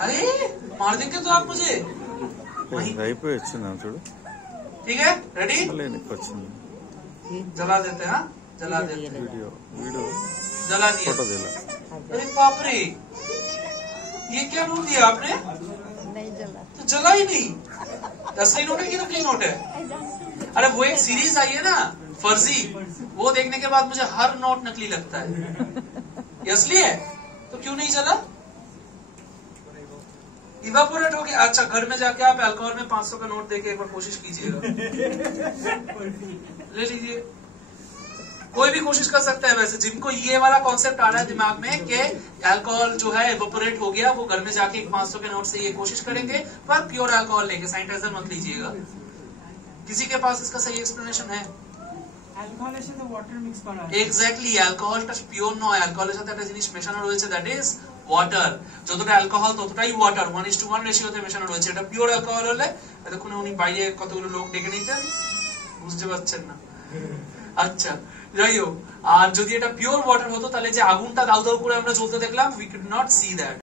अरे मार देंगे तो आप मुझे वहीं చూడు ठीक है रेडी जला देते हैं जला देते हैं जला दिया अरे बाप रे ये क्या नोट दिया आपने नहीं जला तो जला ही नहीं असली नोट है कि नकली नोट है अरे वो एक सीरीज आई है ना फर्जी वो देखने के बाद मुझे हर नोट नकली लगता है ये असली है तो क्यों नहीं जला इवापोरेट हो गया अच्छा घर में जाके आप अल्कोहल में 500 का नोट देके एक बार कोशिश कीजिएगा ले लीजिए कोई भी कोशिश कर सकता है वैसे जिनको ये वाला कॉन्सेप्ट आ रहा है दिमाग में कि अल्कोहल जो है इवापोरेट हो गया वो घर में जाके एक 500 के नोट से ये कोशिश करेंगे पर प्योर अल्कोहल लेंगे सैनिटाइजर मत लीजिएगा किसी के पास इसका सही एक्सप्लेनेशन है অ্যালকোহলের সাথে ওয়াটার মিক্স করা আছে এক্স্যাক্টলি অ্যালকোহলটা পিওর নয় অ্যালকোহলের সাথে একটা জিনিস মেশানো রয়েছে দ্যাট ইজ ওয়াটার যতটা অ্যালকোহল ততটাই ওয়াটার 1:1 রেশিওতে মেশানো রয়েছে এটা পিওর অ্যালকোহল হলে এতক্ষণ উনি বাইরে কতগুলো লোক ডেকে নিতেন বুঝতে পারছেন না আচ্ছা যাই হোক আর যদি এটা পিওর ওয়াটার হতো তাহলে যে আগুনটা দাউ দাউ করে আমরা জ্বলতে দেখলাম we could not see that